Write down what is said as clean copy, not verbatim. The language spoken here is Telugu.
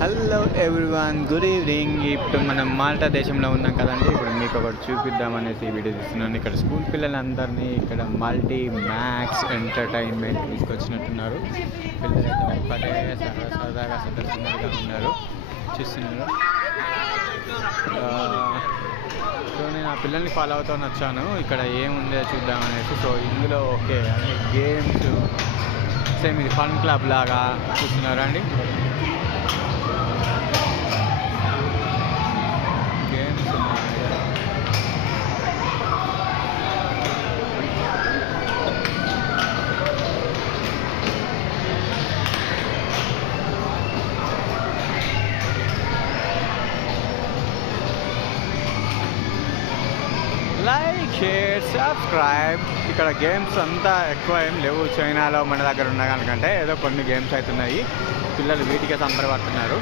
Hello everyone, good evening. ఇప్పుడు మనం మాల్టా దేశంలో ఉన్నాం కదండి. ఇప్పుడు మీకు ఒకటి చూపిద్దామనేసి వీడియో తీస్తున్నాను. ఇక్కడ స్కూల్ పిల్లలందరినీ ఇక్కడ మల్టీ మ్యాక్స్ ఎంటర్టైన్మెంట్ తీసుకొచ్చినట్టున్నారు. పిల్లలైతే ఒక్కటే సరదాగా సందర్శనగా ఉన్నారు, చూస్తున్నారు. సో నేను ఆ పిల్లల్ని ఫాలో అవుతూ వచ్చాను. ఇక్కడ ఏముందో చూద్దామనేసి. సో ఇందులో ఓకే అన్ని గేమ్స్, సేమ్ ఇది ఫన్ క్లబ్ లాగా చూస్తున్నారా అండి. గేమ్స్ ఉన్నాయి. Like, share, subscribe. ఇక్కడ గేమ్స్ అంతా ఎక్కువ ఏం లేవు. చైనాలో మన దగ్గర ఉన్న దానికంటే ఏదో కొన్ని గేమ్స్ అవుతున్నాయి. పిల్లలు వీటికే సంబరపడుతున్నారు.